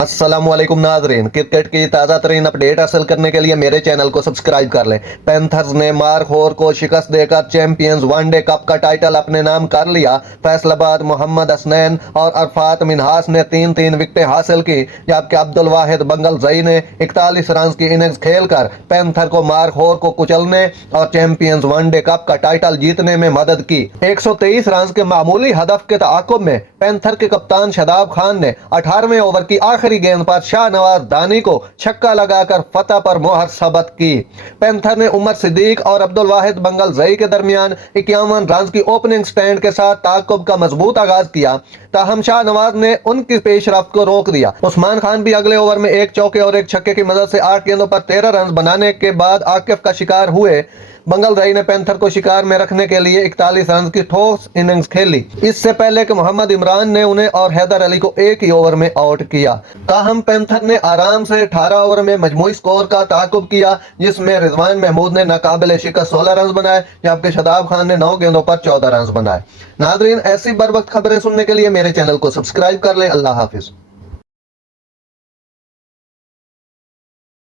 अस्सलाम वालेकुम नाजरीन, क्रिकेट की ताज़ा तरीन अपडेट हासिल करने के लिए मेरे चैनल को सब्सक्राइब कर लें। पैंथर्स ने मार्क होर को शिकस्त देकर चैंपियंस वनडे कप का टाइटल अपने नाम कर लिया। फैसलाबाद मोहम्मद हसनैन और अरफात मिन्हास ने 3-3 विकेटें हासिल की, जबकि अब्दुल वाहिद बंगलजई ने 41 रन की इनिंग्स खेलकर पैंथर को मार्क होर को कुचलने और चैंपियंस वनडे कप का टाइटल जीतने में मदद की। 123 रन के मामूली हदफ के ताक़ुब में पैंथर के कप्तान शादाब खान ने 18वें ओवर की आखिरी गेंद पर शाहनवाज दानी को छक्का लगाकर फतह पर मोहर साबित की। पैंथर ने उमर सिद्दीक और अब्दुल वाहिद बंगलजई के दरमियान 51 रन की ओपनिंग स्टैंड के साथ ताक़ुब का मजबूत आगाज किया, ताहम शाहनवाज ने उनकी पेशरफ्त को रोक दिया। उस्मान खान भी अगले ओवर में एक चौके और एक छक्के की मदद से 8 गेंदों पर 13 रन बनाने के बाद आकिफ का शिकार हुए। बंगलदेई ने पैंथर को शिकार में रखने के लिए 41 रन की ठोस इनिंग्स खेली, इससे पहले कि मोहम्मद इमरान ने उन्हें और हैदर अली को एक ही ओवर में आउट किया। ताहम पैंथर ने आराम से 18 ओवर में मजमूई स्कोर का ताकुब किया, जिसमें रिजवान महमूद ने नाकाबिले शिकस्त 16 रन बनाए, जबकि शादाब खान ने 9 गेंदों पर 14 रन बनाए। नाजरीन, ऐसी बर वक्त खबरें सुनने के लिए मेरे चैनल को सब्सक्राइब कर लें। अल्लाह हाफिज।